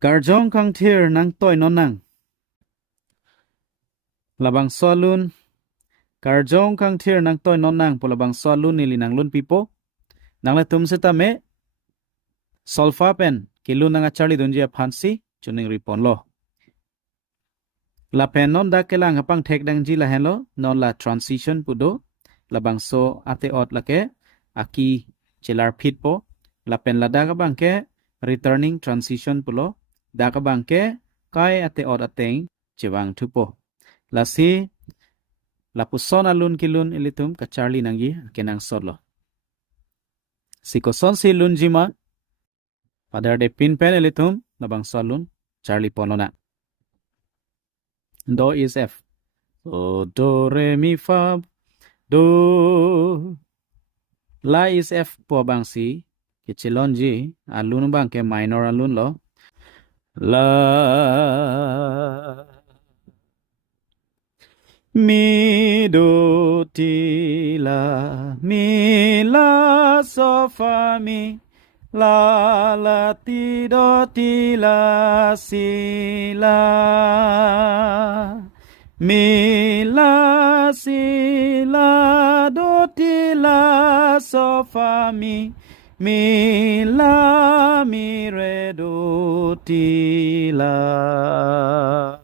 Garjong kang thir nang toy non nang. Labang solun. Garjong kang thir nang toy non nang po labang solun nili nang lun pipo. Nang le tum sita me. Solfa pen kilun nang achali dunjia phansi chuning ripon lo. La pen non da kelang hapang tek dang ji la hello non la transition pudo. Labang so ate ot la ke aki chelar pit po. La pen la da ka bang ke returning transition pulo. Da ka bang ke kai ate ot ateng chewang tupo. La si la puson alun kilun ilitum ka Charlie nanggi kenang sodlo. Si koson si lun jima padar de pin pen ilitum labang solun Charlie ponona. Do is F. So do re mi fa do. La is F po bang si kecilon ji alun bang ke minor alun lo. La mi do ti la mi la so fa mi la la ti do ti la si la mi la si la do ti la so fa mi la mi re do ti la